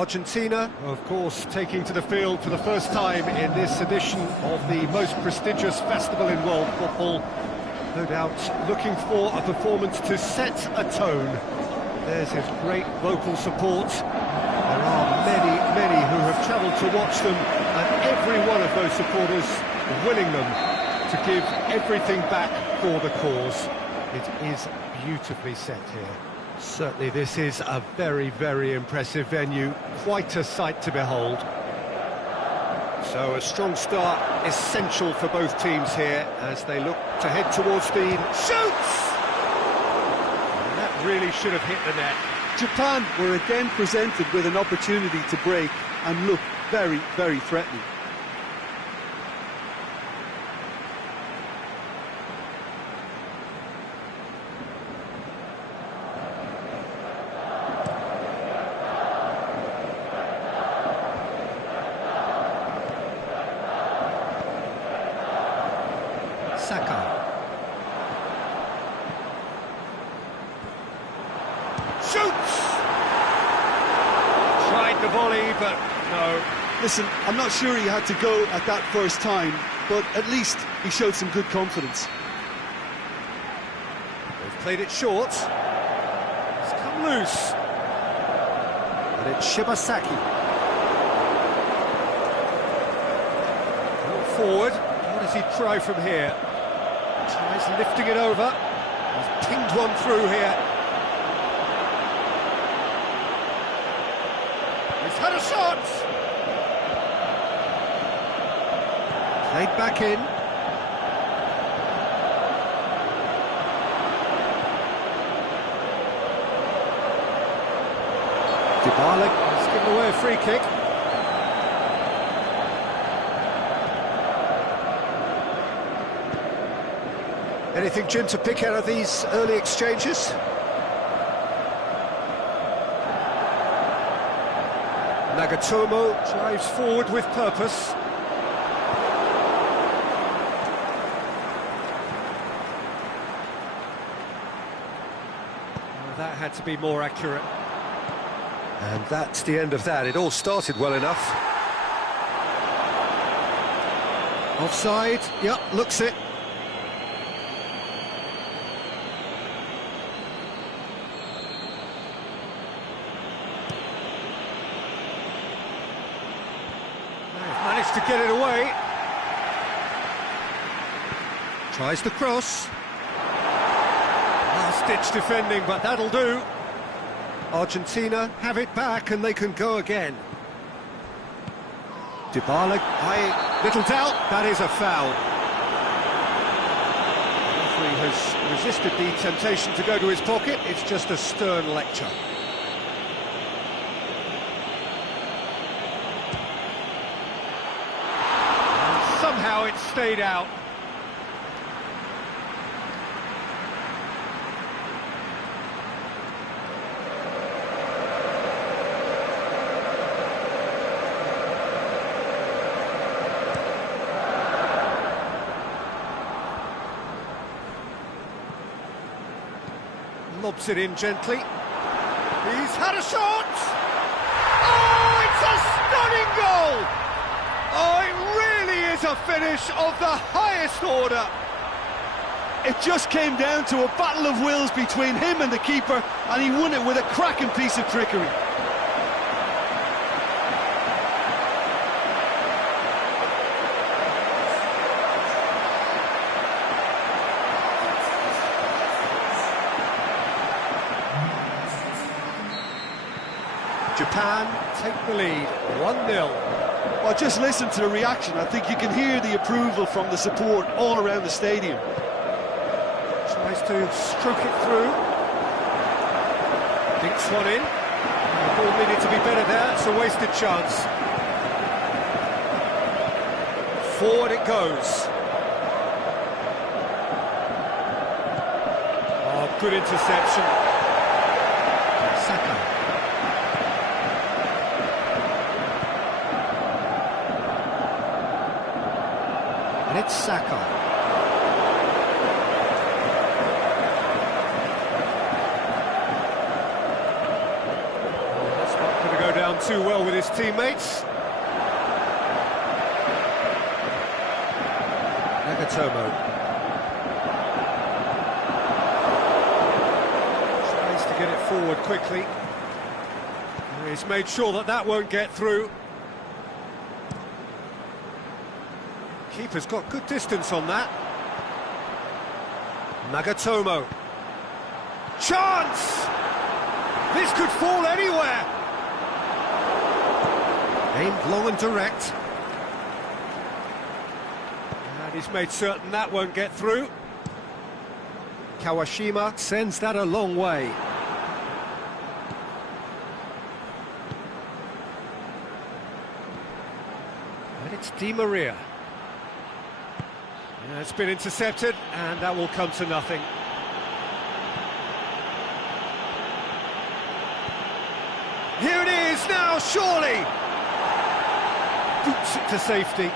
Argentina, of course, taking to the field for the first time in this edition of the most prestigious festival in world football. No doubt looking for a performance to set a tone. There's his great vocal support. There are many, many who have travelled to watch them, and every one of those supporters willing them to give everything back for the cause. It is beautifully set here. Certainly this is a very, very impressive venue, quite a sight to behold. So a strong start, essential for both teams here as they look to head towards the shoots! And that really should have hit the net. Japan were again presented with an opportunity to break and look very, very threatening. Shoots! Tried the volley, but no. Listen, I'm not sure he had to go at that first time, but at least he showed some good confidence. They've played it short. It's come loose. And it's Shibasaki. Brought forward. What does he try from here? Tries lifting it over. He's pinged one through here. He's had a shot! Played back in. Dybala has given away a free kick. Anything, Jim, to pick out of these early exchanges? Nagatomo drives forward with purpose. Well, that had to be more accurate. And that's the end of that. It all started well enough. Offside, yep, looks it. Managed to get it away. Tries the cross. Last-ditch defending, but that'll do. Argentina have it back and they can go again. Dybala, little doubt, that is a foul. The referee has resisted the temptation to go to his pocket. It's just a stern lecture. Somehow it stayed out. Lobs it in gently. He's had a shot! Oh, it's a stunning goal! Oh, it really is a finish of the highest order. It just came down to a battle of wills between him and the keeper, and he won it with a cracking piece of trickery. Japan take the lead, 1-0. Well, just listen to the reaction. I think you can hear the approval from the support all around the stadium. Tries to stroke it through. Dinks one in. The ball needed to be better there. It's a wasted chance. Forward it goes. Oh, good interception. Saka. And it's Saka. Oh, that's not going to go down too well with his teammates. Nagatomo tries to get it forward quickly. He's made sure that that won't get through. Keeper's got good distance on that. Nagatomo. Chance! This could fall anywhere! Aimed long and direct. And he's made certain that won't get through. Kawashima sends that a long way. And it's Di Maria. Yeah, it's been intercepted, and that will come to nothing. Here it is now, surely! Boots it to safety.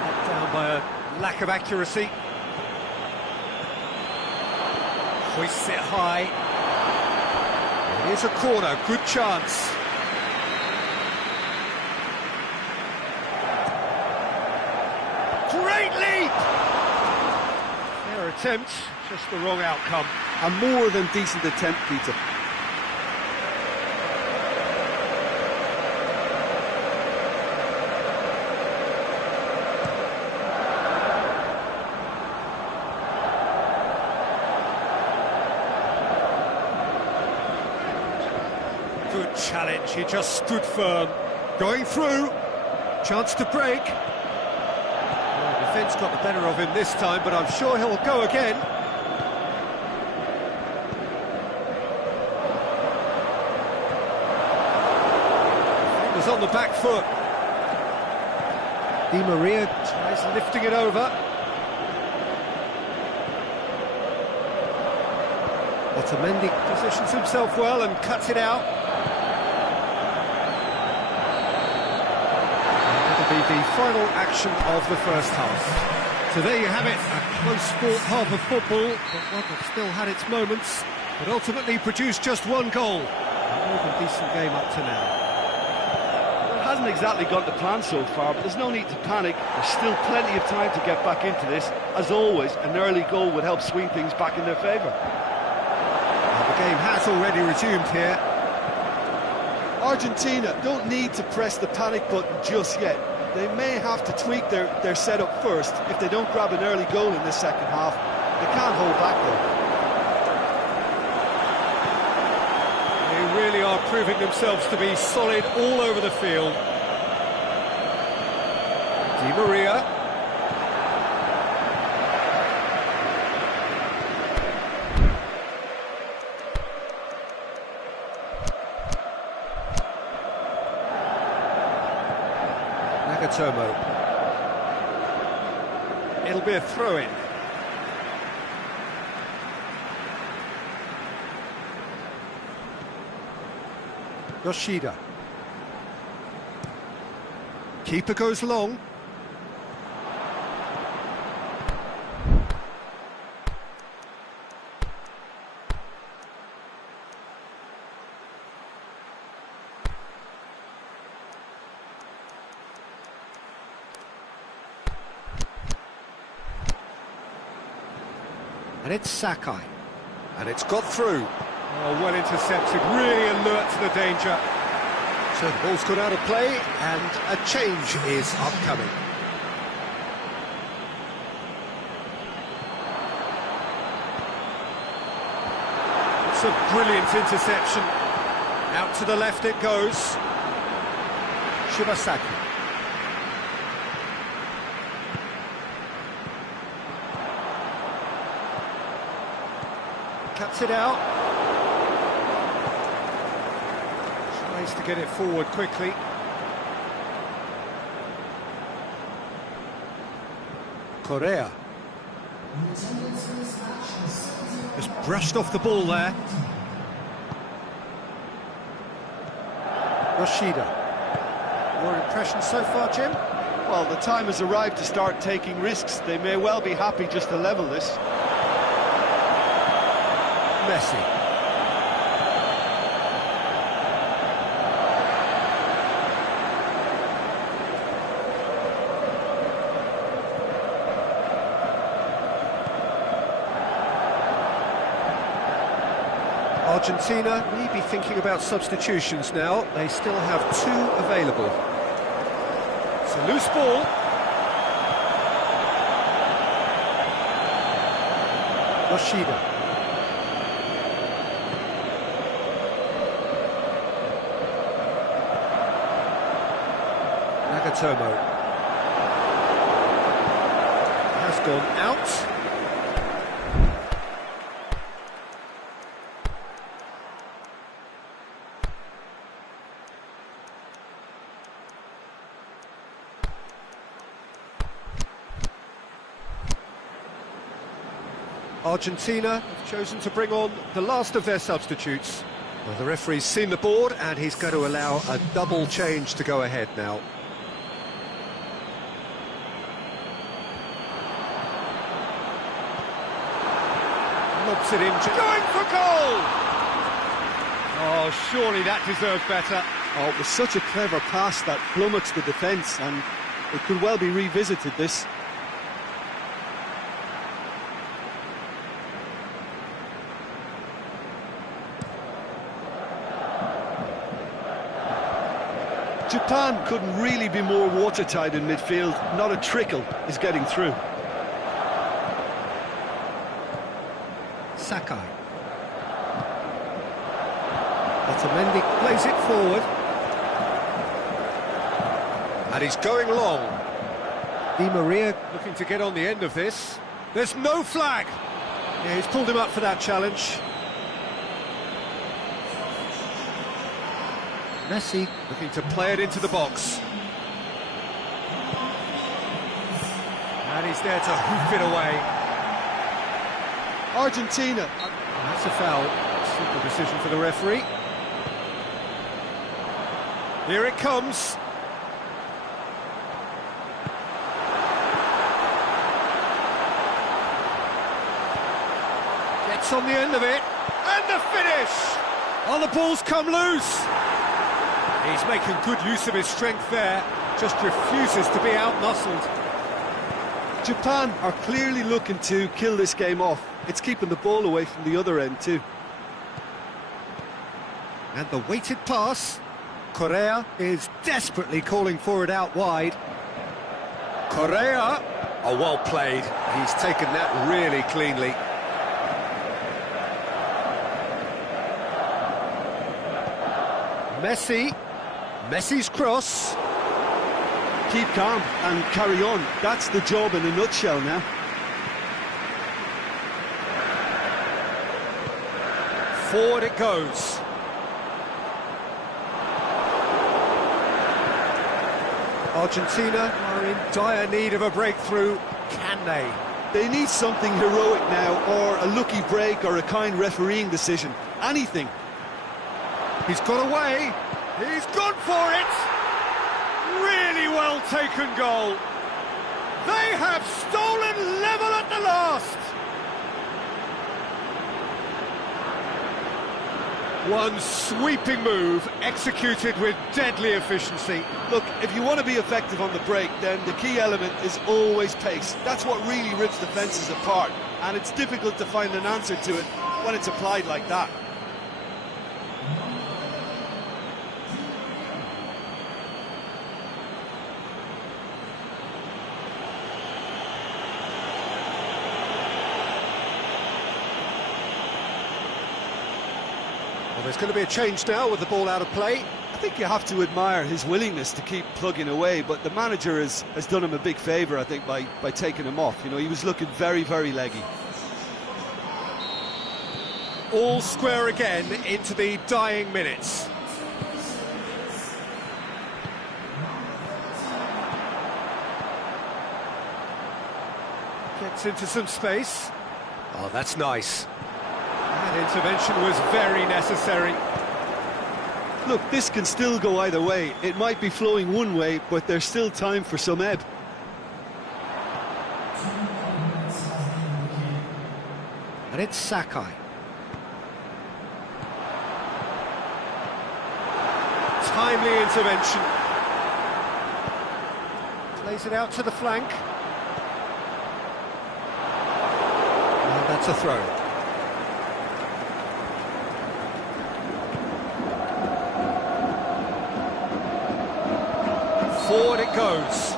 Let down by a lack of accuracy. Hoists it high. Here's a corner, good chance. Great leap! Fair attempt, just the wrong outcome. A more than decent attempt, Peter. Good challenge, he just stood firm. Going through, chance to break. Well, defence got the better of him this time, but I'm sure he'll go again. He was on the back foot. Di Maria tries lifting it over. Otamendi positions himself well and cuts it out. Be the final action of the first half. So there you have it, a close-fought half of football, but one that still had its moments, but ultimately produced just one goal. A more than decent game up to now. Well, it hasn't exactly gone to plan so far, but there's no need to panic. There's still plenty of time to get back into this. As always, an early goal would help swing things back in their favour. Well, the game has already resumed here. Argentina don't need to press the panic button just yet. They may have to tweak their setup first if they don't grab an early goal in the second half. They can't hold back though. They really are proving themselves to be solid all over the field. Di Maria. Nagatomo. It'll be a throw-in. Yoshida. Keeper goes long. And it's Sakai. And it's got through. Oh, well intercepted, really alert to the danger. So the ball's got out of play, and a change is upcoming. It's a brilliant interception. Out to the left it goes. Shibasaki. Cuts it out. Tries to get it forward quickly. Correa. Just brushed off the ball there. Yoshida. Your impression so far, Jim? Well, the time has arrived to start taking risks. They may well be happy just to level this. Messi. Argentina may be thinking about substitutions now. They still have 2 available. It's a loose ball. Yoshida. Nagatomo. Has gone out. Argentina have chosen to bring on the last of their substitutes. Well, the referee's seen the board and he's going to allow a double change to go ahead now. Lobs it in, going for goal! Oh, surely that deserved better. Oh, it was such a clever pass that flummoxed the defence, and it could well be revisited, this. Japan couldn't really be more watertight in midfield. Not a trickle is getting through. Sakai. Otamendi plays it forward. And he's going long. Di Maria looking to get on the end of this. There's no flag! Yeah, he's pulled him up for that challenge. Messi looking to play it into the box. And he's there to hoof it away. Argentina. That's a foul. Simple decision for the referee. Here it comes. Gets on the end of it. And the finish! Oh, the ball's come loose. He's making good use of his strength there, just refuses to be out-muscled. Japan are clearly looking to kill this game off. It's keeping the ball away from the other end too. And the weighted pass. Correa is desperately calling for it out wide. Correa, oh, well played. He's taken that really cleanly. Messi's cross. Keep calm and carry on. That's the job in a nutshell now. Forward it goes. Argentina are in dire need of a breakthrough. Can they? They need something heroic now, or a lucky break, or a kind refereeing decision. Anything. He's got away. He's gone for it. Really well taken goal. They have stolen level at the last. One sweeping move executed with deadly efficiency. Look, if you want to be effective on the break, then the key element is always pace. That's what really rips defences apart, and it's difficult to find an answer to it when it's applied like that. Well, there's going to be a change now with the ball out of play. I think you have to admire his willingness to keep plugging away, but the manager has done him a big favour, I think, by taking him off. You know, he was looking very, very leggy. All square again into the dying minutes. Gets into some space. Oh, that's nice. That intervention was very necessary. Look, this can still go either way. It might be flowing one way, but there's still time for some ebb. And it's Sakai. timely intervention. Plays it out to the flank. And that's a throw. Forward it goes.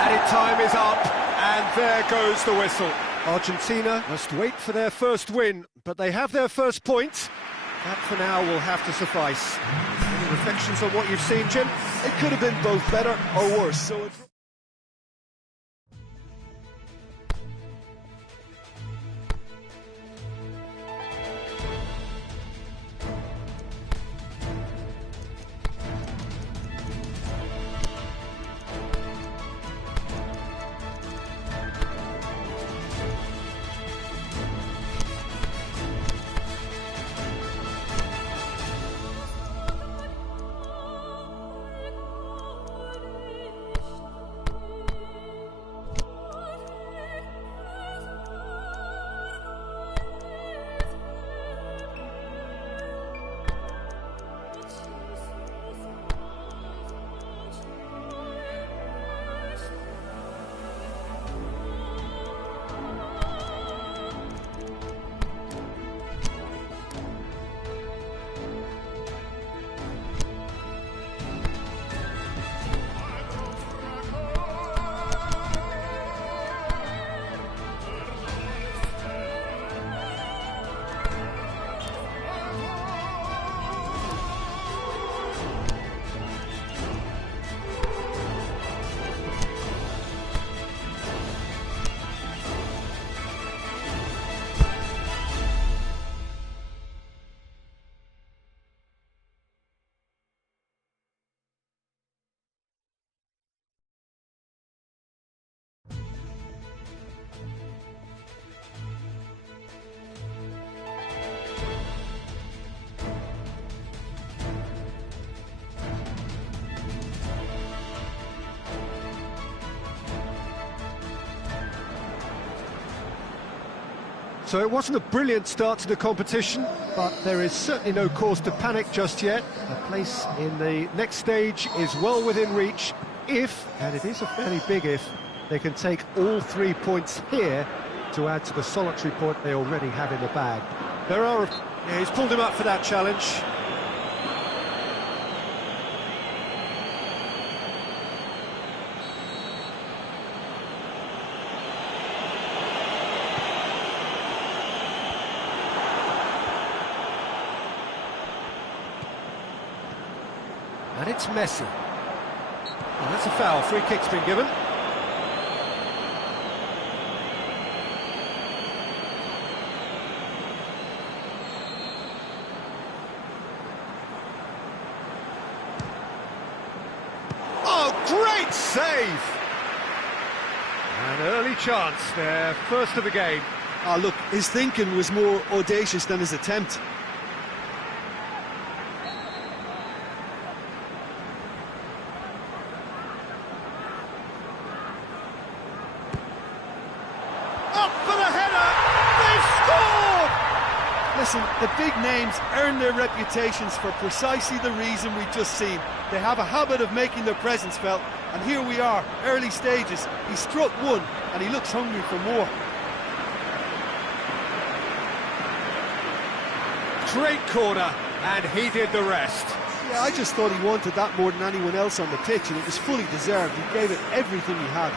Added time is up, and there goes the whistle. Argentina must wait for their first win, but they have their first point. That for now will have to suffice. Any reflections on what you've seen, Jim? It could have been both better or worse, so it's... So it wasn't a brilliant start to the competition, but there is certainly no cause to panic just yet. A place in the next stage is well within reach if, and it is a fairly big if, they can take all 3 points here to add to the solitary point they already have in the bag. Yeah, he's pulled him up for that challenge. And it's Messi. Oh, that's a foul. Free kick's been given. Oh, great save! An early chance there, first of the game. Ah, look, his thinking was more audacious than his attempt. Up for the header! They've scored! Listen, the big names earn their reputations for precisely the reason we've just seen. They have a habit of making their presence felt, and here we are, early stages. He struck one, and he looks hungry for more. Great corner, and he did the rest. Yeah, I just thought he wanted that more than anyone else on the pitch, and it was fully deserved. He gave it everything he had.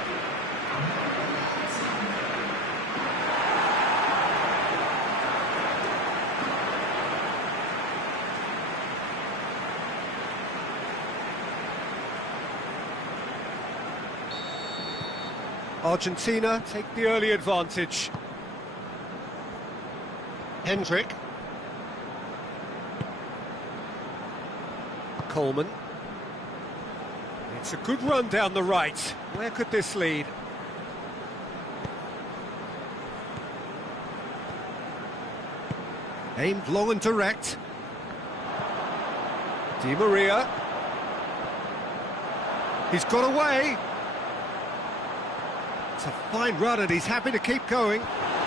Argentina take the early advantage. Hendrick. Coleman. It's a good run down the right. Where could this lead? Aimed long and direct. Di Maria. He's got away. It's a fine run and he's happy to keep going.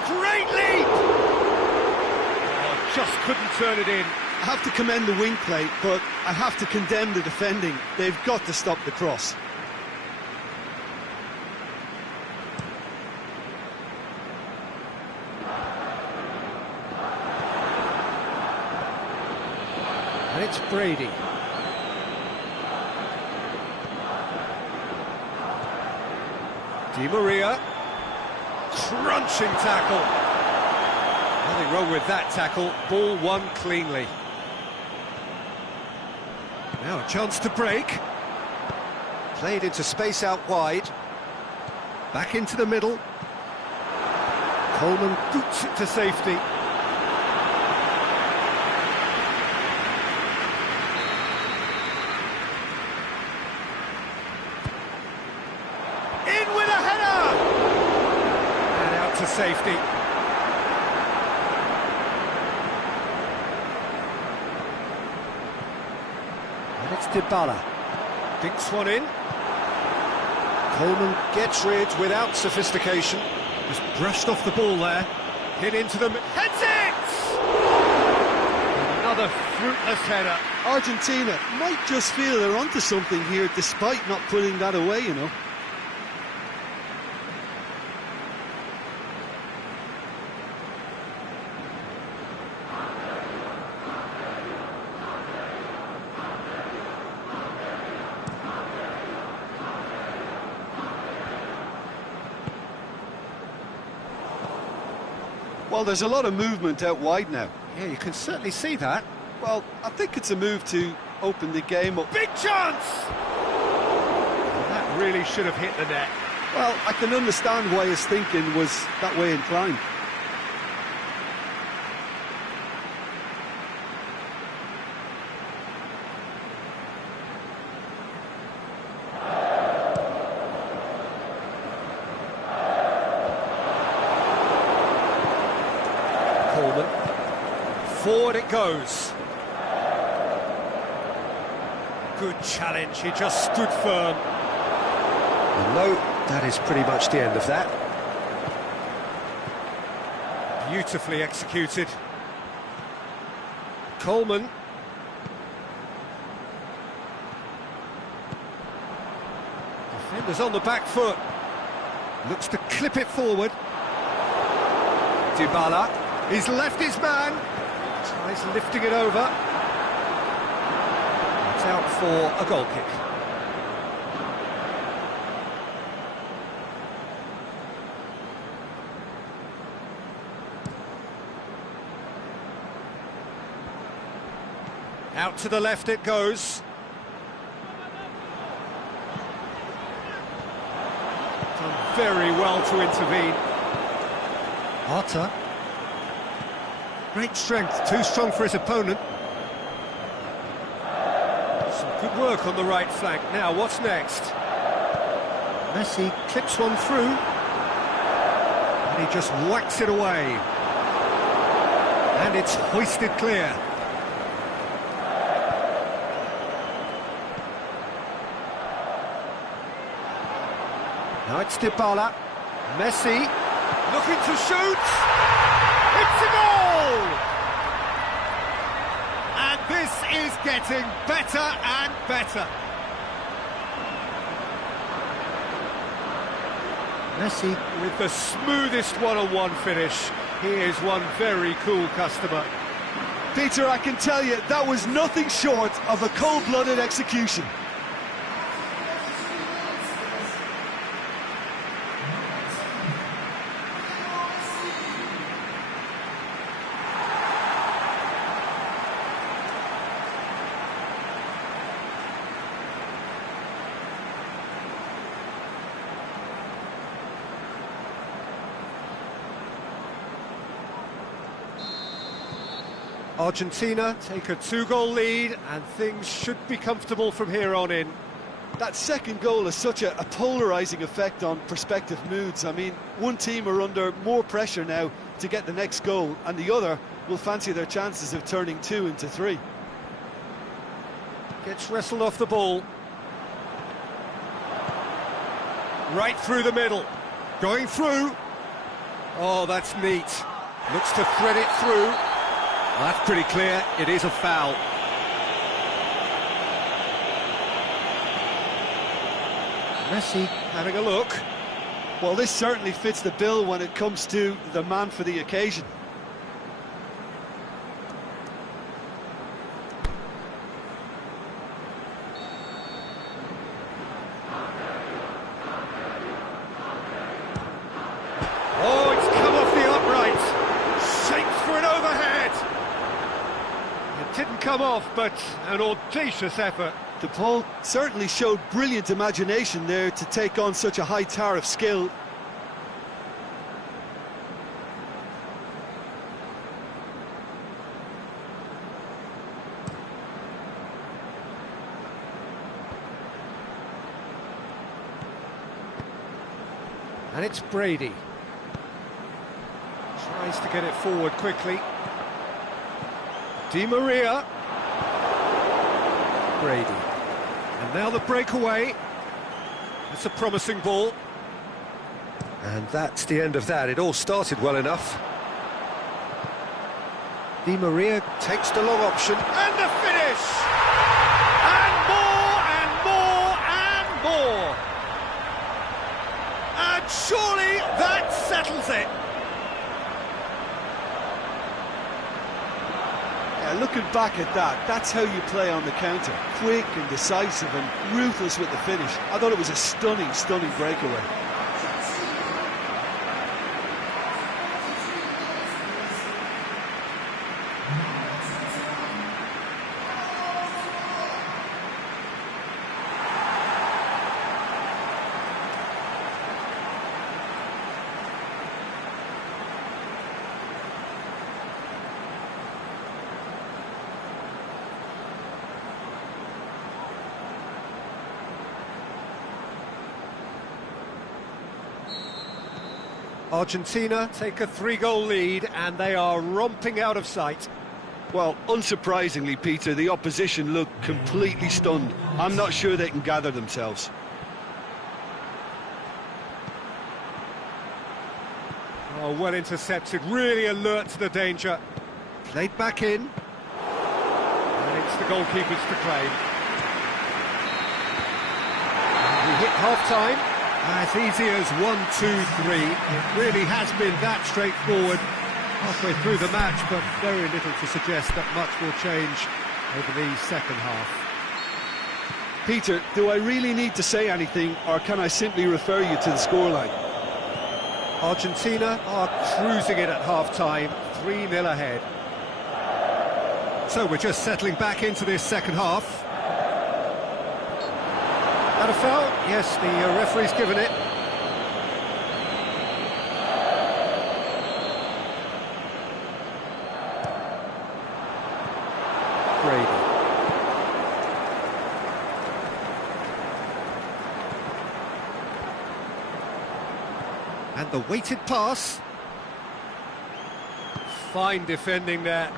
Great leap! Oh, just couldn't turn it in. I have to commend the wing play, but I have to condemn the defending. They've got to stop the cross. And it's Brady. Di Maria. Crunching tackle. Nothing wrong with that tackle. Ball won cleanly. Now a chance to break. Played into space out wide. Back into the middle. Coleman boots it to safety. In with a header! And out to safety. And it's Dybala. Dinks one in. Coleman gets rid without sophistication. Just brushed off the ball there. Hit into them. Heads it! Another fruitless header. Argentina might just feel they're onto something here, despite not putting that away, you know. Well, there's a lot of movement out wide now. Yeah, you can certainly see that. Well, I think it's a move to open the game up. Big chance! That really should have hit the net. Well, I can understand why his thinking was that way inclined. Coleman. Forward it goes. Good challenge, he just stood firm. No, that is pretty much the end of that. Beautifully executed. Coleman. Defenders on the back foot. Looks to clip it forward. Dybala. He's left his man. Tries lifting it over. It's out for a goal kick. Out to the left it goes. Done very well to intervene. Arta. Great strength, too strong for his opponent. Some good work on the right flank. Now, what's next? Messi clips one through. And he just whacks it away. And it's hoisted clear. Now it's Dybala. Messi looking to shoot. It's a goal! And this is getting better and better. Messi with the smoothest one-on-one finish. He is one very cool customer. Peter, I can tell you, that was nothing short of a cold-blooded execution. Argentina take a 2-goal lead and things should be comfortable from here on in. That second goal has such a polarising effect on prospective moods. I mean, one team are under more pressure now to get the next goal, and the other will fancy their chances of turning 2 into 3. Gets wrestled off the ball. Right through the middle. Going through. Oh, that's neat. Looks to thread it through. Well, that's pretty clear. It is a foul. Messi having a look. Well, this certainly fits the bill when it comes to the man for the occasion. Oh, it's come off the upright. Shapes for an overhead. It didn't come off, but an audacious effort. The Pole certainly showed brilliant imagination there to take on such a high tower of skill. And it's Brady. Tries to get it forward quickly. Di Maria. Brady. And now the breakaway. That's a promising ball. And that's the end of that. It all started well enough. Di Maria takes the long option. And the finish! And more, and more, and more! And surely that settles it! Looking back at that, that's how you play on the counter. Quick and decisive and ruthless with the finish. I thought it was a stunning, stunning breakaway. Argentina take a 3-goal lead and they are romping out of sight. Well, unsurprisingly, Peter, the opposition look completely stunned. I'm not sure they can gather themselves. Oh, well intercepted, really alert to the danger. Played back in. And it's the goalkeepers to claim. And we hit half-time. As easy as 1, 2, 3. It really has been that straightforward halfway through the match, but very little to suggest that much will change over the second half. Peter, do I really need to say anything, or can I simply refer you to the scoreline? Argentina are cruising it at half-time, 3-0 ahead. So we're just settling back into this second half. That a foul? Yes, the referee's given it. Brady. And the weighted pass. Fine defending there.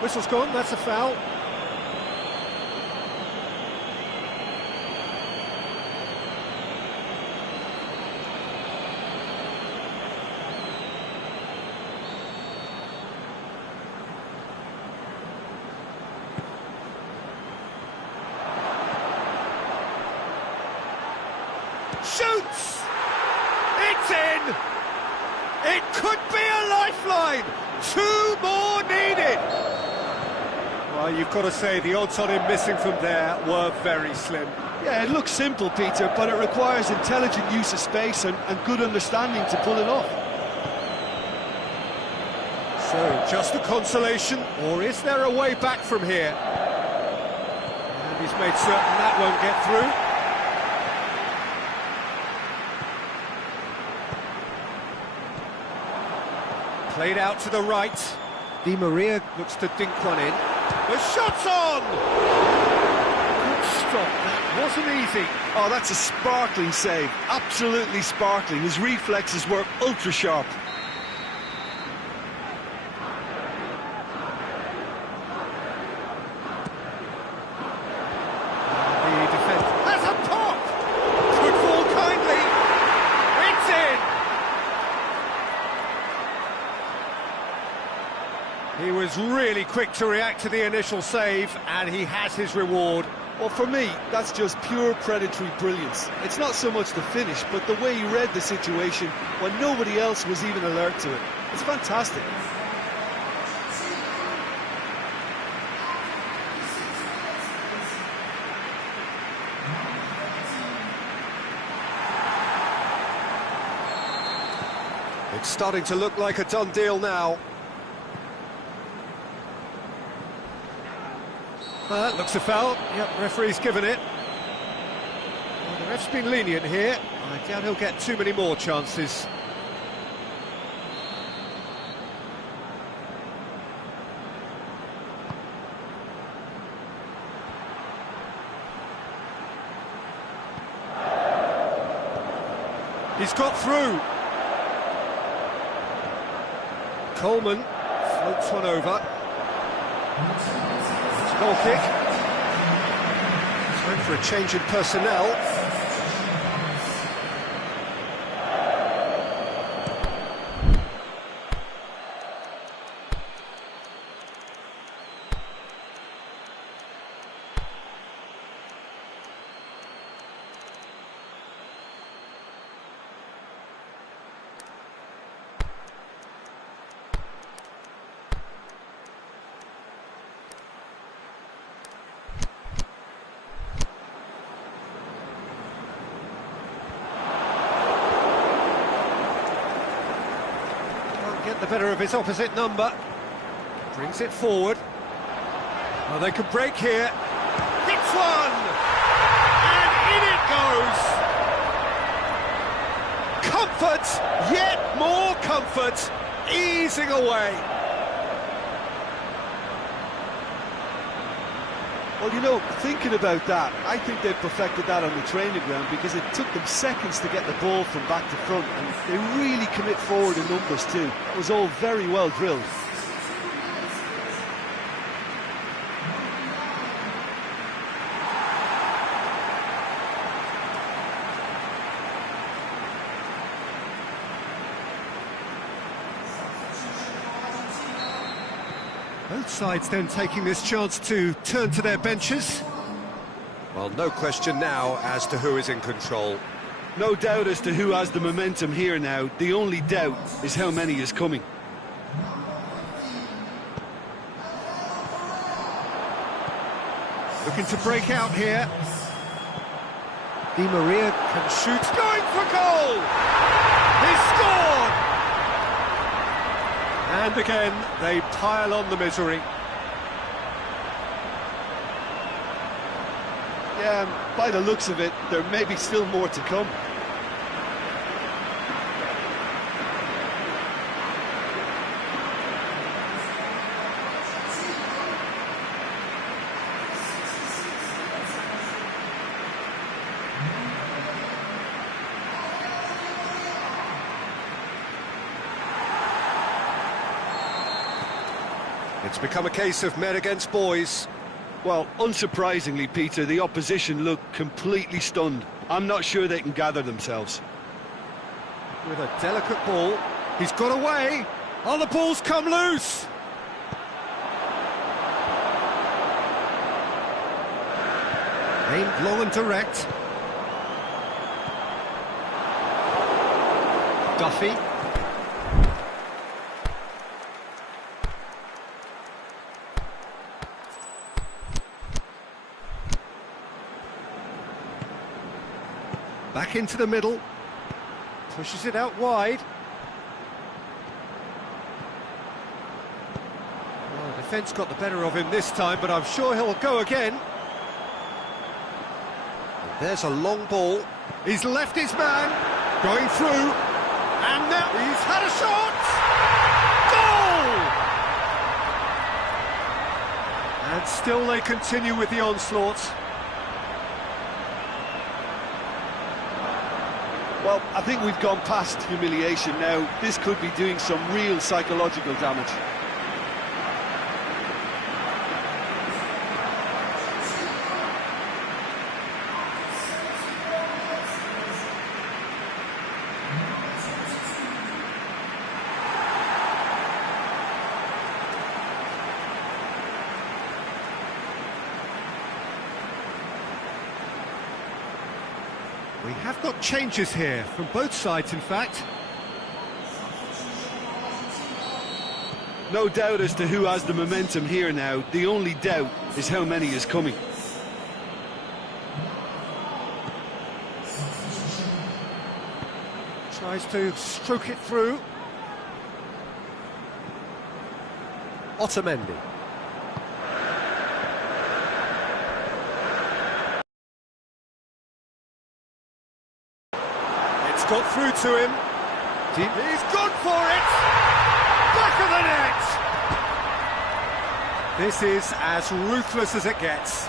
Whistle's gone, that's a foul. Shoots! It's in! It could be a lifeline! 2 more needed! Well, you've got to say the odds on him missing from there were very slim. Yeah, it looks simple, Peter, but it requires intelligent use of space and good understanding to pull it off. So, just a consolation, or is there a way back from here? And he's made certain that won't get through. Played out to the right. Di Maria looks to dink one in. The shot's on! Good stop, that wasn't easy. Oh, that's a sparkling save. Absolutely sparkling. His reflexes were ultra-sharp. The defence has a pop! Could fall kindly. It's in! He was really quick to react to the initial save, and he has his reward. Well, for me, that's just pure predatory brilliance. It's not so much the finish, but the way he read the situation when nobody else was even alert to it. It's fantastic. It's starting to look like a done deal now. That looks a foul. Yep, referee's given it. Well, the ref's been lenient here. I doubt he'll get too many more chances. He's got through. Coleman floats one over. Goal kick. Time for a change in personnel. Get the better of his opposite number. Brings it forward. Oh, they could break here. Hits one! And in it goes! Comfort! Yet more comfort! Easing away. Well, you know, thinking about that, I think they've perfected that on the training ground because it took them seconds to get the ball from back to front, and they really commit forward in numbers too. That was all very well drilled. Both sides then taking this chance to turn to their benches. Well, no question now as to who is in control. No doubt as to who has the momentum here now. The only doubt is how many is coming. Looking to break out here. Di Maria can shoot. Going for goal! He scored! And again, they pile on the misery. Yeah, by the looks of it, there may be still more to come. It's become a case of men against boys. Well, unsurprisingly, Peter, the opposition look completely stunned. I'm not sure they can gather themselves. With a delicate ball, he's got away. Oh, the ball's come loose. Aimed long and direct. Duffy. Back into the middle, pushes it out wide. Well, the defence got the better of him this time, but I'm sure he'll go again. And there's a long ball. He's left his man, going through, and now he's had a shot! Goal! And still they continue with the onslaught. Well, I think we've gone past humiliation now. This could be doing some real psychological damage. We have got changes here, from both sides in fact. No doubt as to who has the momentum here now. The only doubt is how many is coming. Tries to stroke it through. Otamendi. It's got through to him. He's gone for it! Back of the net! This is as ruthless as it gets.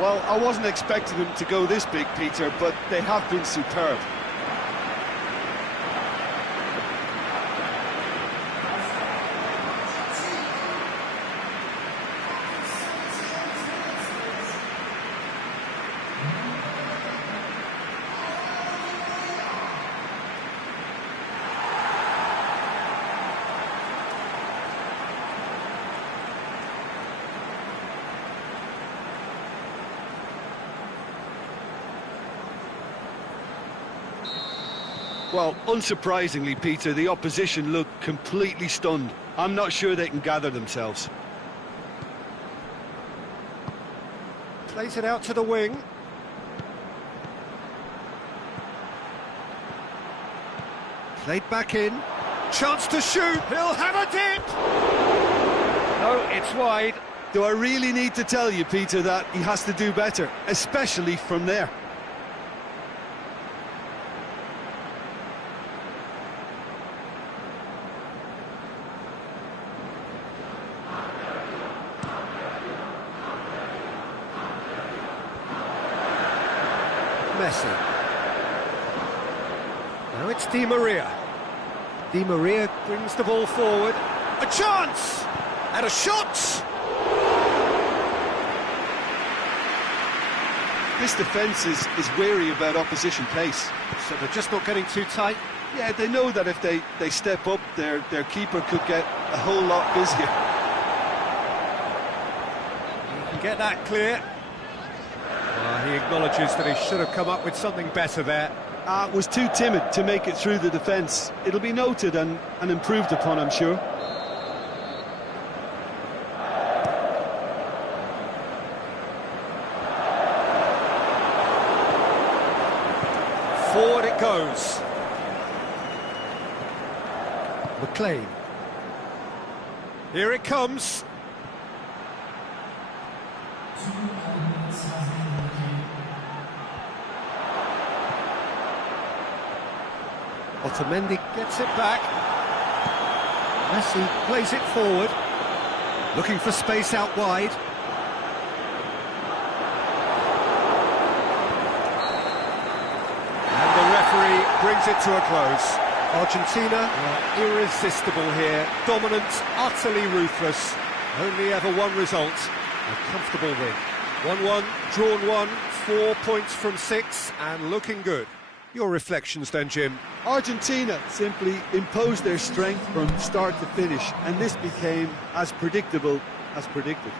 Well, I wasn't expecting them to go this big, Peter, but they have been superb. Well, unsurprisingly, Peter, the opposition look completely stunned. I'm not sure they can gather themselves. Plays it out to the wing. Played back in. Chance to shoot. He'll have a dip. No, it's wide. Do I really need to tell you, Peter, that he has to do better, especially from there? Messi. Now it's Di Maria. Di Maria brings the ball forward. A chance! And a shot! This defence is wary about opposition pace. So they're just not getting too tight. Yeah, they know that if they step up, their keeper could get a whole lot busier. You can get that clear. He acknowledges that he should have come up with something better there. Was too timid to make it through the defence. It'll be noted and improved upon, I'm sure. Forward it goes. McLean. Here it comes. Otamendi gets it back. Messi plays it forward. Looking for space out wide. And the referee brings it to a close. Argentina are irresistible here. Dominant, utterly ruthless. Only ever one result. A comfortable win. 1-1, drawn 1, 4 points from 6, and looking good. Your reflections then, Jim? Argentina simply imposed their strength from start to finish, and this became as predictable as predicted.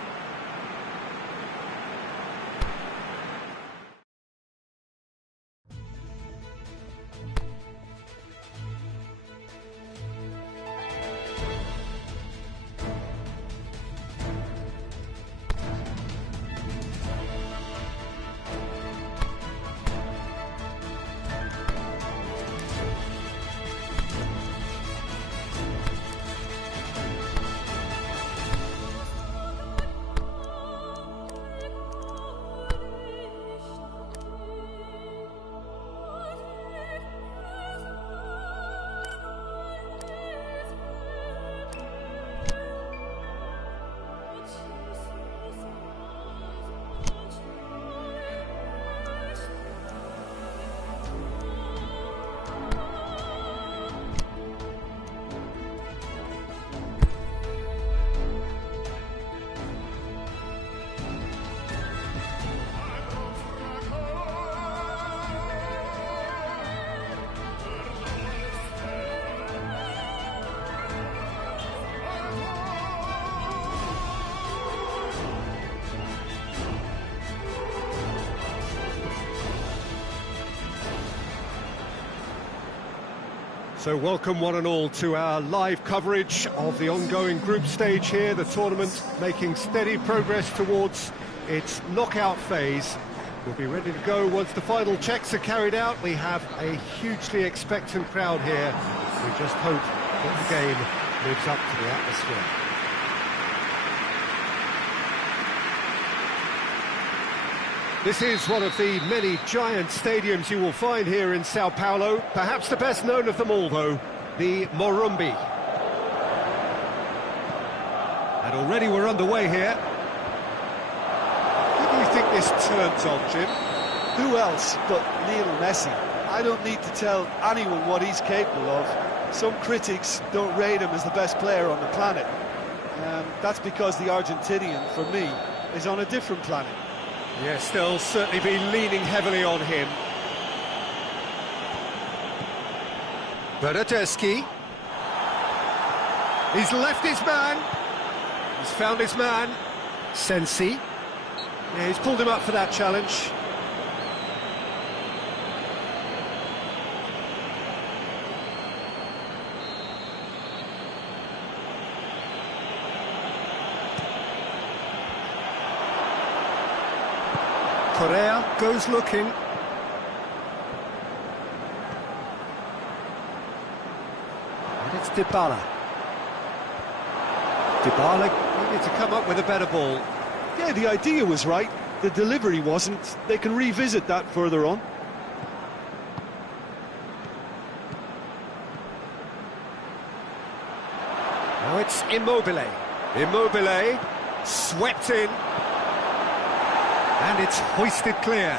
So welcome one and all to our live coverage of the ongoing group stage here, the tournament making steady progress towards its knockout phase. We'll be ready to go once the final checks are carried out. We have a hugely expectant crowd here. We just hope that the game lives up to the atmosphere. This is one of the many giant stadiums you will find here in Sao Paulo. Perhaps the best known of them all, though, the Morumbi. And already we're underway here. Who do you think this turns on, Jim? Who else but Lionel Messi? I don't need to tell anyone what he's capable of. Some critics don't rate him as the best player on the planet. That's because the Argentinian, for me, is on a different planet. Yes, they'll certainly be leaning heavily on him. Bernardeschi. He's left his man. He's found his man. Sensi. Yeah, he's pulled him up for that challenge. Correa goes looking. And it's Dybala. Dybala needed to come up with a better ball. Yeah, the idea was right. The delivery wasn't. They can revisit that further on. Now it's Immobile. Immobile swept in. And it's hoisted clear.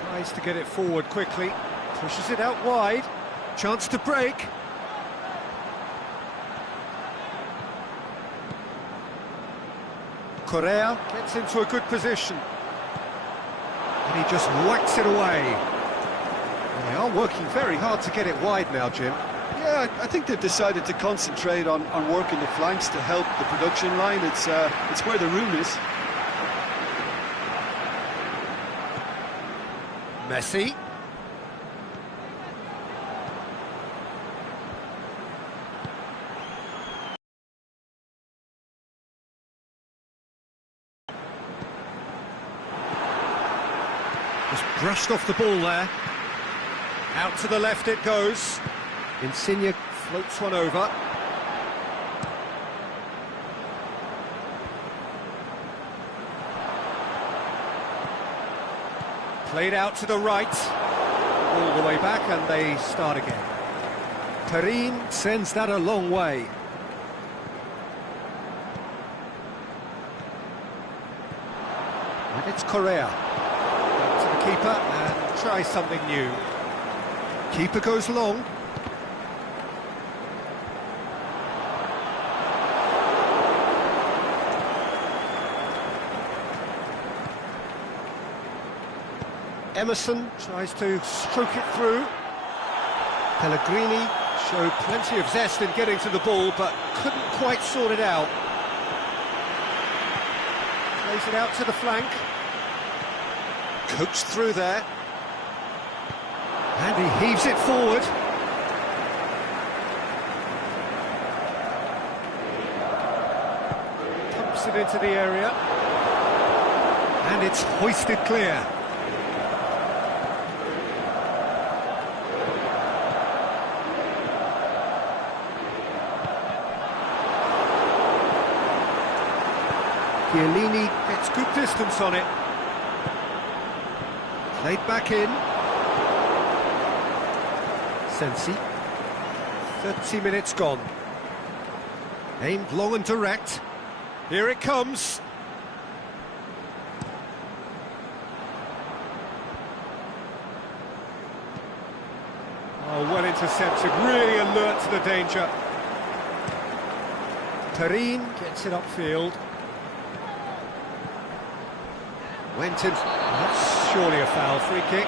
Tries to get it forward quickly. Pushes it out wide. Chance to break. Correa gets into a good position. And he just whacks it away. And they are working very hard to get it wide now, Jim. Yeah, I think they've decided to concentrate on working the flanks to help the production line. It's where the room is. Messi. Just brushed off the ball there. Out to the left it goes. Insigne floats one over. Played out to the right, all the way back, and they start again. Perin sends that a long way. And it's Correa. Back to the keeper and try something new. Keeper goes long. Emerson tries to stroke it through. Pellegrini showed plenty of zest in getting to the ball, but couldn't quite sort it out. Plays it out to the flank. Coached through there. And he heaves it forward. Pumps it into the area. And it's hoisted clear. Chiellini gets good distance on it. Played back in. Sensi. 30 minutes gone. Aimed long and direct. Here it comes. Oh, well intercepted. Really alert to the danger. Perin gets it upfield. Went in. That's surely a foul. Free kick.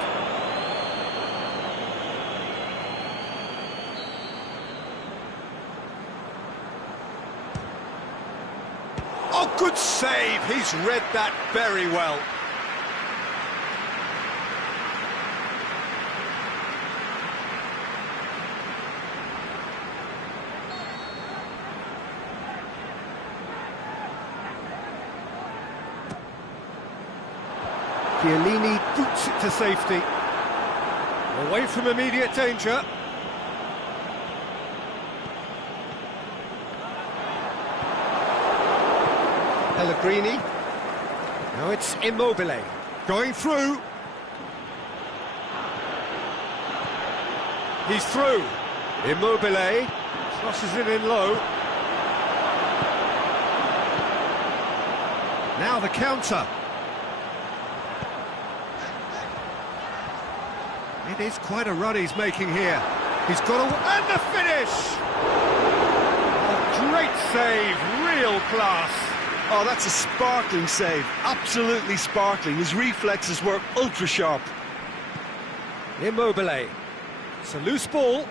Oh, good save. He's read that very well. Chiellini boots it to safety. Away from immediate danger. Pellegrini. Now it's Immobile. Going through. He's through. Immobile crosses it in low. Now the counter. It is quite a run he's making here. He's got a... and the finish! A great save, real class. Oh, that's a sparkling save, absolutely sparkling. His reflexes were ultra-sharp. Immobile. It's a loose ball.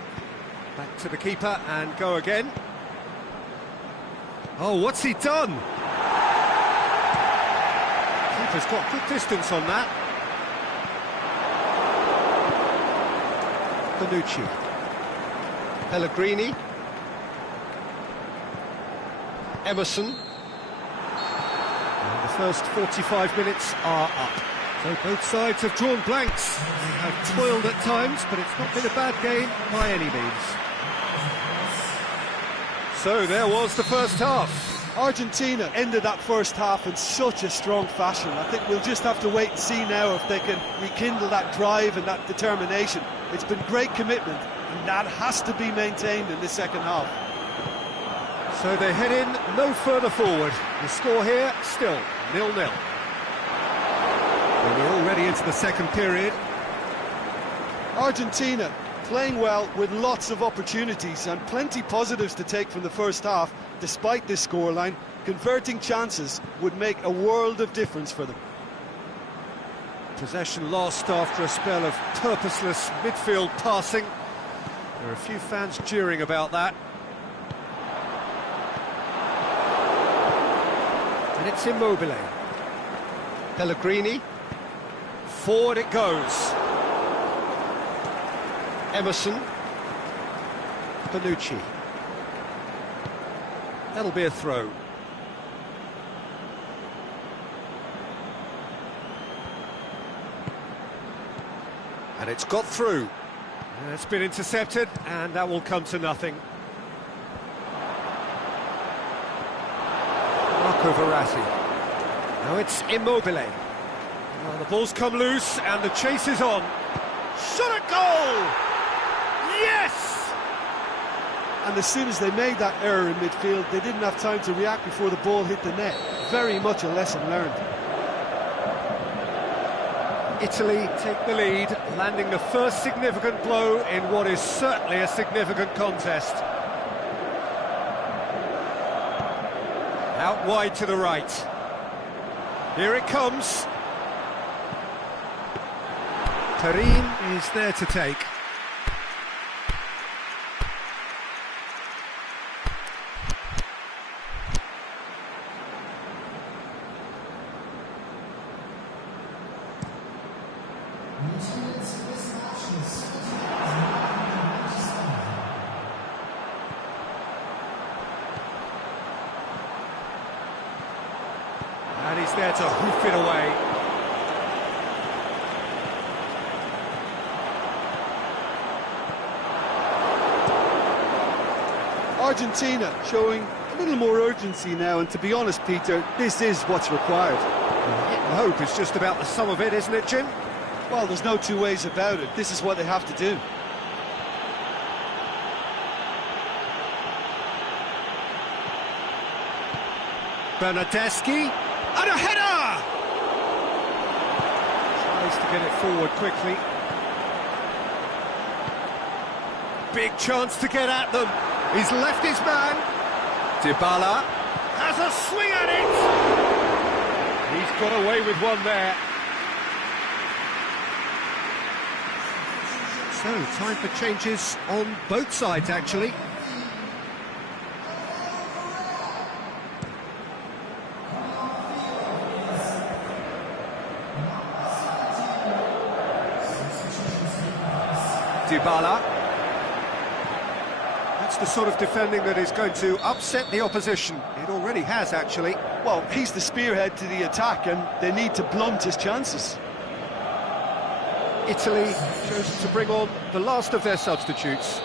Back to the keeper and go again. Oh, what's he done? Keeper's got good distance on that. Bantu. Pellegrini. Emerson. And the first 45 minutes are up. So both sides have drawn blanks. They have toiled at times, but it's not been a bad game by any means. So there was the first half. Argentina ended that first half in such a strong fashion. I think we'll just have to wait and see now if they can rekindle that drive and that determination. It's been great commitment, and that has to be maintained in the second half. So they head in no further forward. The score here, still 0-0. And we're already into the second period. Argentina playing well with lots of opportunities and plenty positives to take from the first half. Despite this scoreline, converting chances would make a world of difference for them. Possession lost after a spell of purposeless midfield passing. There are a few fans jeering about that. And it's Immobile. Pellegrini. Forward it goes. Emerson. Bantu. That'll be a throw. And it's got through. It's been intercepted, and that will come to nothing. Marco Verratti. Now it's Immobile. Well, the ball's come loose, and the chase is on. Shot at goal! Yes! And as soon as they made that error in midfield, they didn't have time to react before the ball hit the net. Very much a lesson learned. Italy take the lead, landing the first significant blow in what is certainly a significant contest. Out wide to the right. Here it comes. Karim is there to take. And he's there to hoof it away. Argentina showing a little more urgency now, and to be honest, Peter, this is what's required. The hope is just about the sum of it, isn't it, Jim? Well, there's no two ways about it. This is what they have to do. Bernardeschi, and a header! Tries to get it forward quickly. Big chance to get at them. He's left his man. Dybala has a swing at it. He's got away with one there. So, time for changes on both sides, actually. Dybala. That's the sort of defending that is going to upset the opposition. It already has, actually. Well, he's the spearhead to the attack, and they need to blunt his chances. Italy chosen to bring on the last of their substitutes.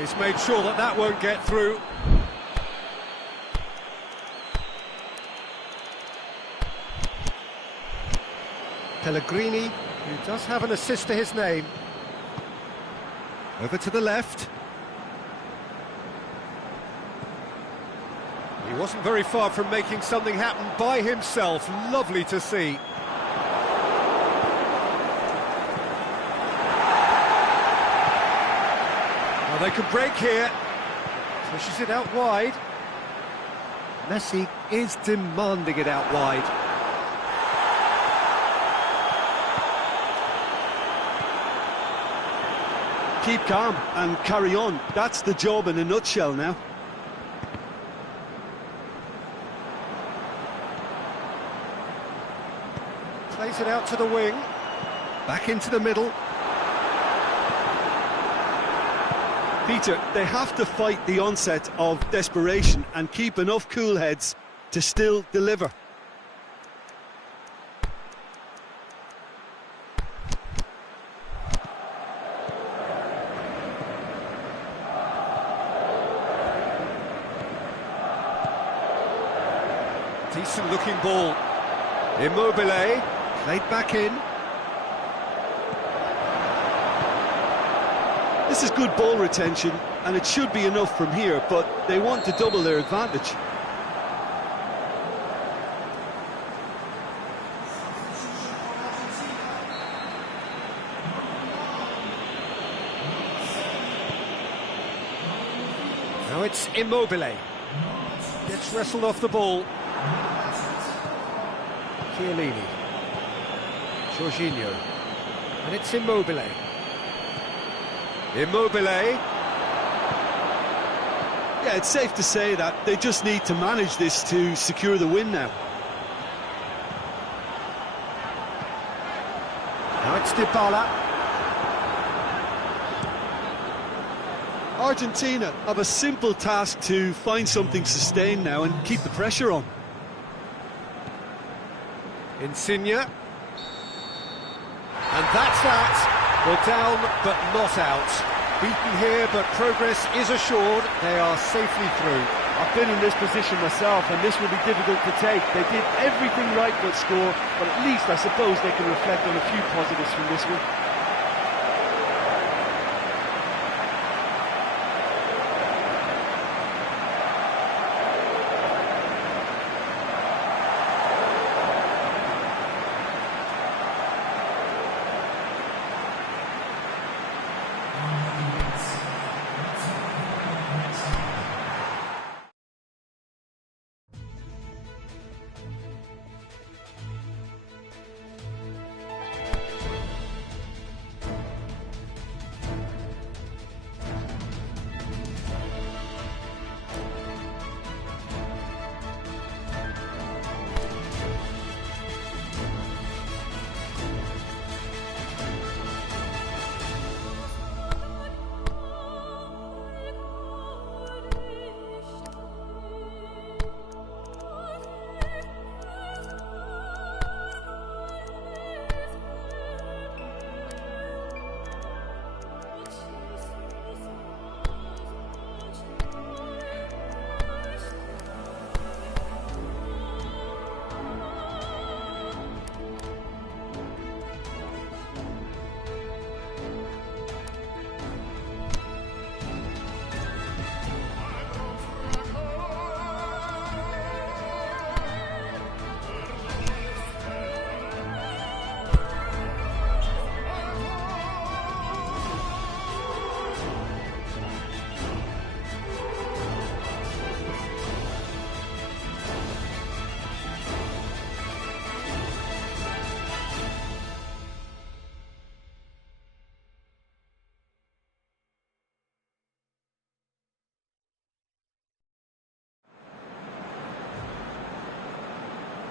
He's made sure that that won't get through. Pellegrini, who does have an assist to his name. Over to the left. He wasn't very far from making something happen by himself. Lovely to see. Well, they could break here. Pushes it out wide. Messi is demanding it out wide. Keep calm and carry on. That's the job in a nutshell now. Plays it out to the wing. Back into the middle. Peter, they have to fight the onset of desperation and keep enough cool heads to still deliver. Decent looking ball. Immobile, played back in. This is good ball retention, and it should be enough from here, but they want to double their advantage. Now it's Immobile. Gets wrestled off the ball. Chiellini. Jorginho. And it's Immobile. Immobile. Yeah, it's safe to say that they just need to manage this to secure the win now. Now it's Dybala. Argentina have a simple task to find something sustained now and keep the pressure on. Insigne. And that's that. Well, down but not out. Beaten here, but progress is assured. They are safely through. I've been in this position myself, and this will be difficult to take. They did everything right but score, but at least I suppose they can reflect on a few positives from this one.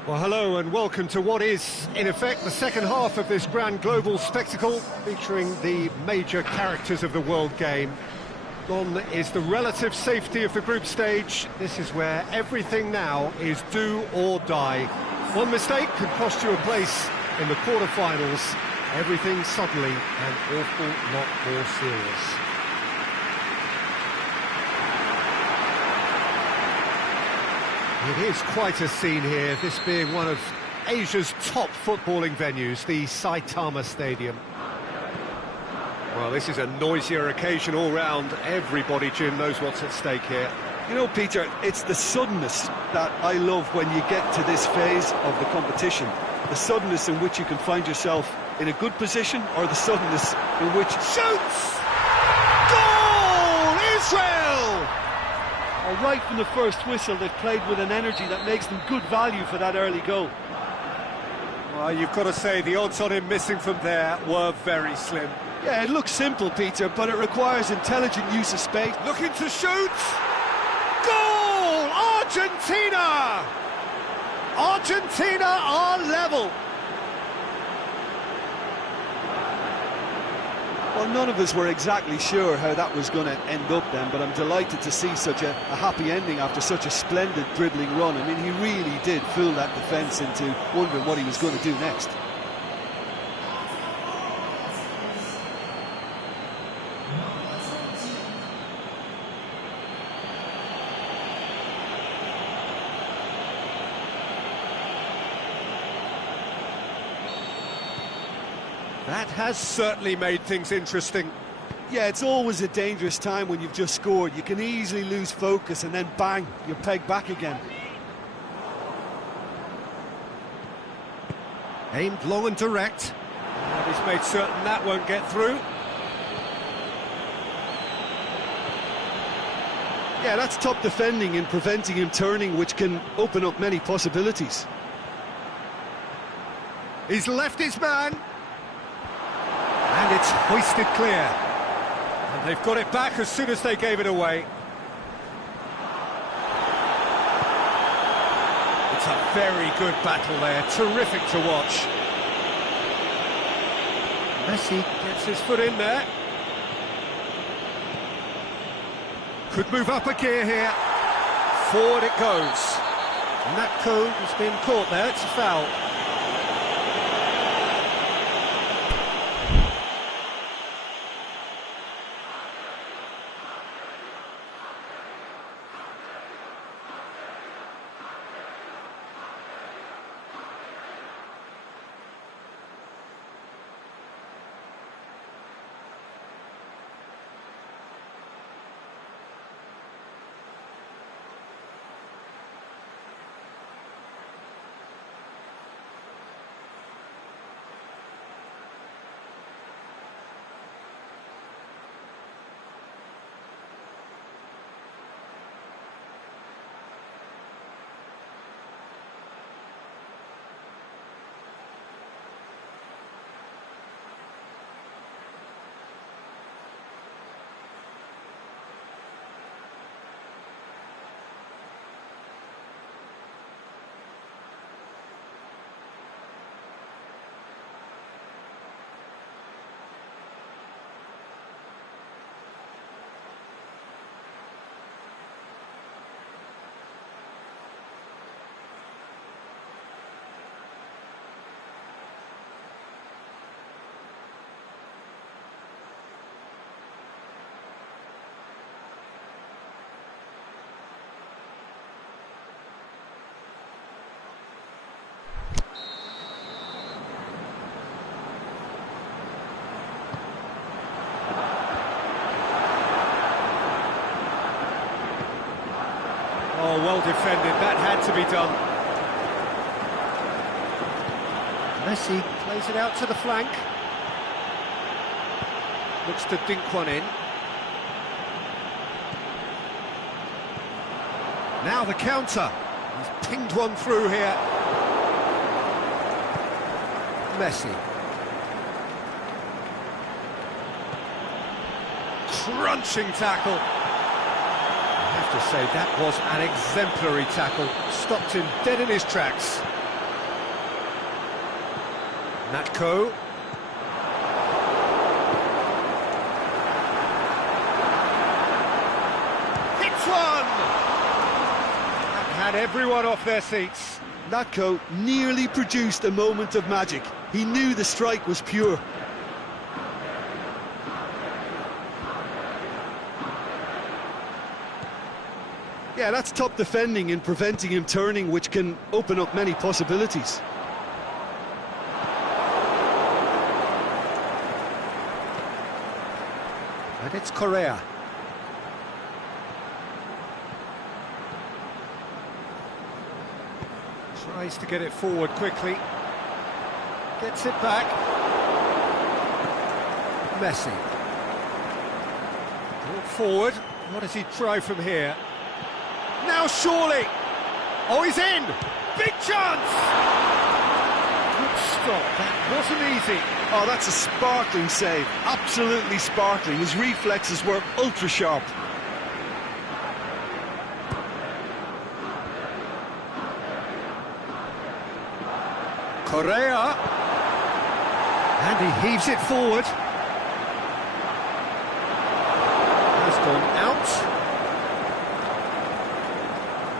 Well, hello and welcome to what is, in effect, the second half of this grand global spectacle featuring the major characters of the world game. Gone is the relative safety of the group stage. This is where everything now is do or die. One mistake could cost you a place in the quarter-finals. Everything suddenly an awful lot more serious. It is quite a scene here, this being one of Asia's top footballing venues, the Saitama Stadium. Well, this is a noisier occasion all round. Everybody, Jim, knows what's at stake here. You know, Peter, it's the suddenness that I love when you get to this phase of the competition. The suddenness in which you can find yourself in a good position, or the suddenness in which... Shoots! Goal! Israel! Right from the first whistle, they've played with an energy that makes them good value for that early goal. Well, you've got to say the odds on him missing from there were very slim. Yeah, it looks simple, Peter, but it requires intelligent use of space. Looking to shoot! Goal! Argentina! Argentina are level. Well, none of us were exactly sure how that was going to end up then, but I'm delighted to see such a happy ending after such a splendid dribbling run. I mean, he really did fool that defence into wondering what he was going to do next. That has certainly made things interesting. Yeah, it's always a dangerous time when you've just scored. You can easily lose focus and then bang, you're pegged back again. Aimed long and direct. And he's made certain that won't get through. Yeah, that's top defending and preventing him turning, which can open up many possibilities. He's left his man. And it's hoisted clear. And they've got it back as soon as they gave it away. It's a very good battle there, terrific to watch. Messi gets his foot in there. Could move up a gear here. Forward it goes. And that code has been caught there, it's a foul. Oh, well defended, that had to be done. Messi plays it out to the flank. Looks to dink one in. Now the counter. He's pinged one through here. Messi. Crunching tackle. I have to say, that was an exemplary tackle. Stopped him dead in his tracks. Natko. one! That had everyone off their seats. That coat nearly produced a moment of magic. He knew the strike was pure. Yeah, that's top defending and preventing him turning, which can open up many possibilities. And it's Correa. Tries to get it forward quickly. Gets it back. Messi. Brought forward. What does he try from here? Now surely! Oh, he's in! Big chance! Good stop. That wasn't easy. Oh, that's a sparkling save. Absolutely sparkling. His reflexes were ultra sharp. Correa. And he heaves it forward. Has gone out.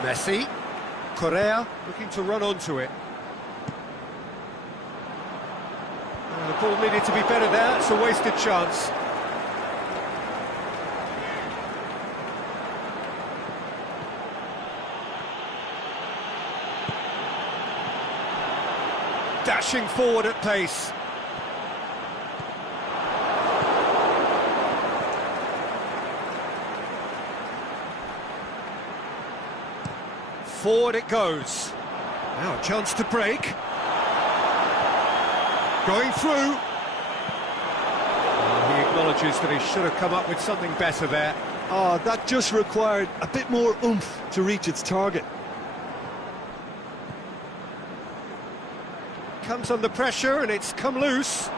Messi. Correa looking to run onto it. The ball needed to be better there. It's a wasted chance. Dashing forward at pace. Forward it goes. Now a chance to break. Going through. He acknowledges that he should have come up with something better there. Oh, that just required a bit more oomph to reach its target. Comes under pressure and it's come loose.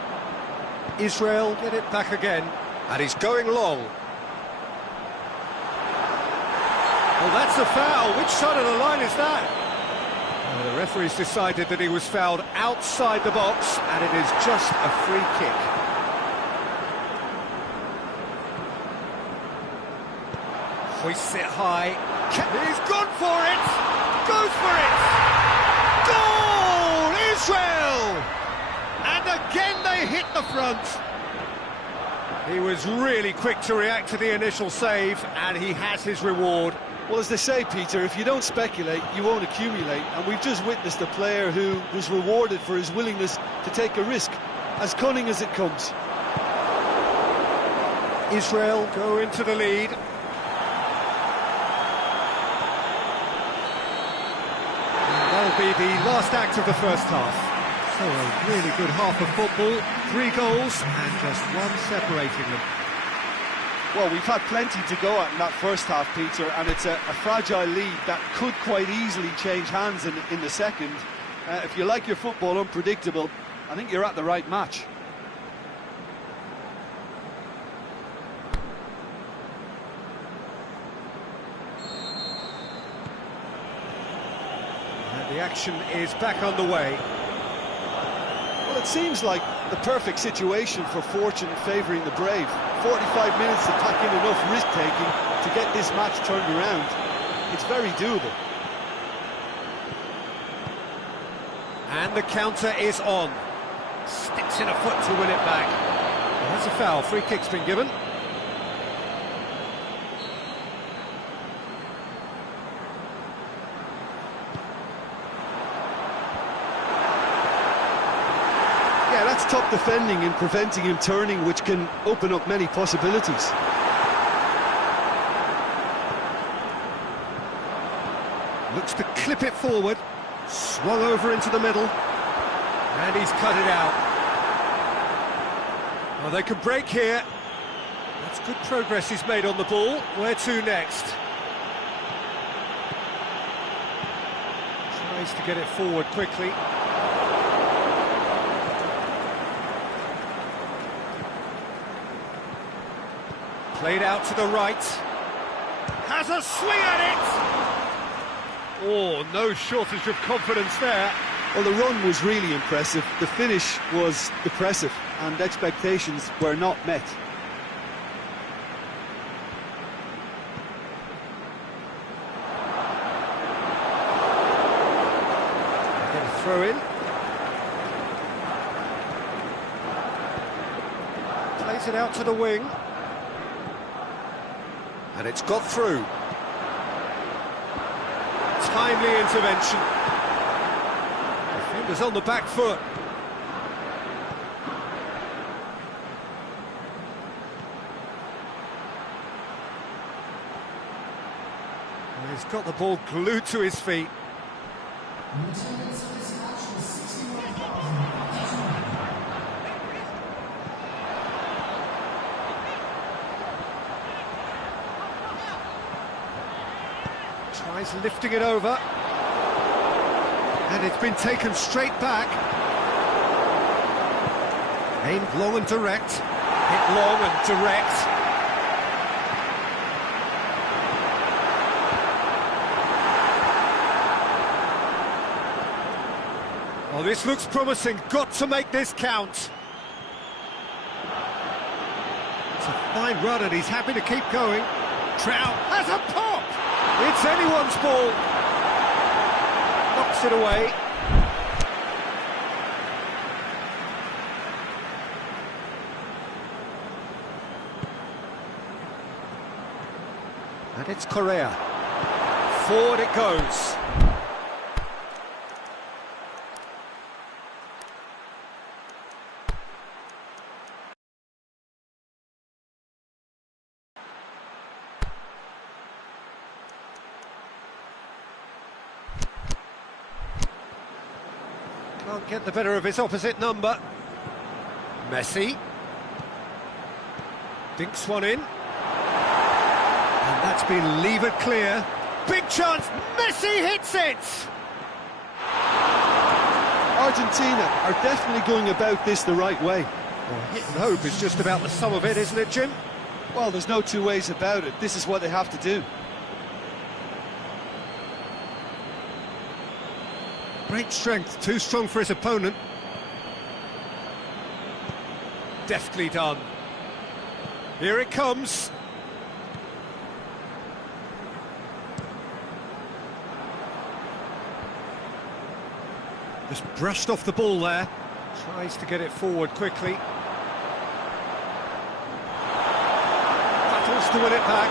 Israel get it back again. And he's going long. Well, that's a foul. Which side of the line is that? The referee's decided that he was fouled outside the box, and it is just a free kick. Hoists it high. He's gone for it! Goes for it! Goal! Israel! And again they hit the front. He was really quick to react to the initial save, and he has his reward. Well, as they say, Peter, if you don't speculate, you won't accumulate. And we've just witnessed a player who was rewarded for his willingness to take a risk, as cunning as it comes. Israel go into the lead. And that'll be the last act of the first half. So a really good half of football, 3 goals and just one separating them. Well, we've had plenty to go at in that first half, Peter, and it's a fragile lead that could quite easily change hands in the second. If you like your football unpredictable, I think you're at the right match. And the action is back underway. Well, it seems like the perfect situation for fortune favouring the brave. 45 minutes to pack in enough risk-taking to get this match turned around. It's very doable. And the counter is on. Sticks in a foot to win it back. Well, that's a foul. Free kick's been given. Yeah, that's top defending and preventing him turning, which can open up many possibilities. Looks to clip it forward. Swung over into the middle. And he's cut it out. Well, they can break here. That's good progress he's made on the ball. Where to next? Tries to get it forward quickly. Played out to the right. Has a swing at it! Oh, no shortage of confidence there. Well, the run was really impressive. The finish was depressive, and expectations were not met. throw in. Plays it out to the wing. And it's got through. Timely intervention. Defenders on the back foot. He's got the ball glued to his feet. Tries lifting it over. And it's been taken straight back. Aimed long and direct. Hit long and direct. Oh, this looks promising. Got to make this count. It's a fine run and he's happy to keep going. Trout has a pop! It's anyone's ball. Knocks it away. And it's Correa. Forward it goes. Can't get the better of his opposite number. Messi. Dinks one in. And that's been levered clear. Big chance, Messi hits it! Argentina are definitely going about this the right way. Well, hit and hope is just about the sum of it, isn't it, Jim? Well, there's no two ways about it. This is what they have to do. Great strength, too strong for his opponent. Deftly done. Here it comes. Just brushed off the ball there. Tries to get it forward quickly. Battles to win it back.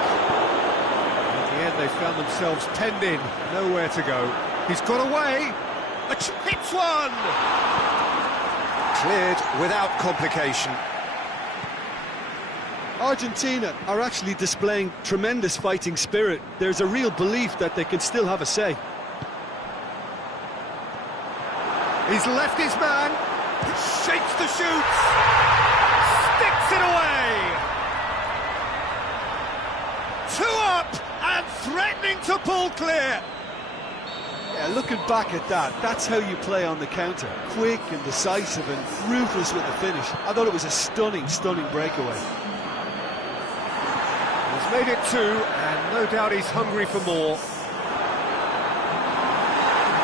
At the end they found themselves penned in, nowhere to go. He's got away. Hits one! Cleared without complication. Argentina are actually displaying tremendous fighting spirit. There's a real belief that they can still have a say. He's left his man. He shakes the shoots. Sticks it away. 2 up and threatening to pull clear. Yeah, looking back at that, that's how you play on the counter. Quick and decisive and ruthless with the finish. I thought it was a stunning, stunning breakaway. He's made it 2, and no doubt he's hungry for more.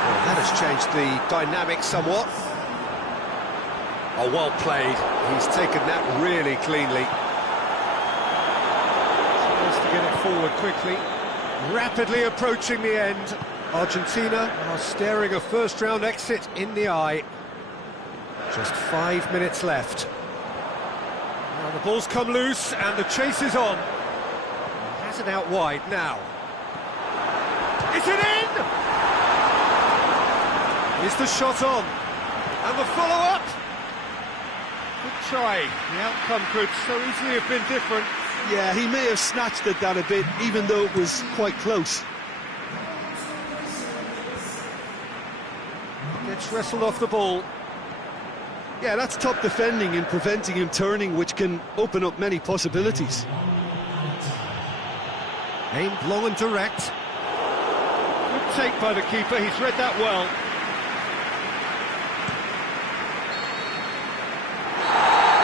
Well, that has changed the dynamic somewhat. Oh, well played. He's taken that really cleanly. Tries to get it forward quickly. Rapidly approaching the end. Argentina are staring a first-round exit in the eye. Just 5 minutes left. Now the ball's come loose and the chase is on. He has it out wide now. Is it in? Is the shot on? And the follow-up? Good try. The outcome could so easily have been different. Yeah, he may have snatched at that a bit, even though it was quite close. Gets wrestled off the ball. Yeah, that's top defending and preventing him turning, which can open up many possibilities. Aimed long and direct. Good take by the keeper, he's read that well.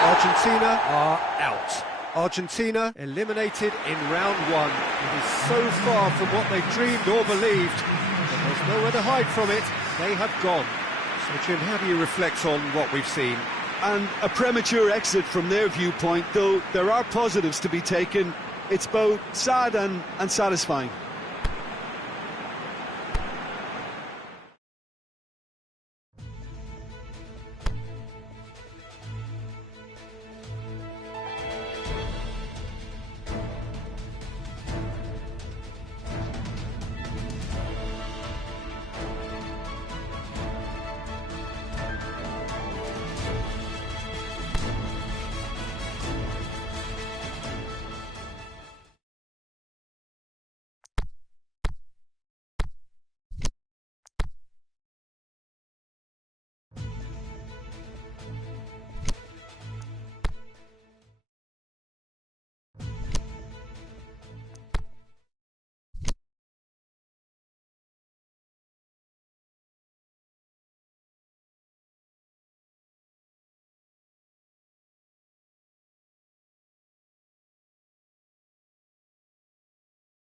Argentina are out. Argentina eliminated in round 1. It is so far from what they dreamed or believed, but there's nowhere to hide from it. They have gone. So, Jim, how do you reflect on what we've seen? And a premature exit from their viewpoint, though there are positives to be taken. It's both sad and satisfying.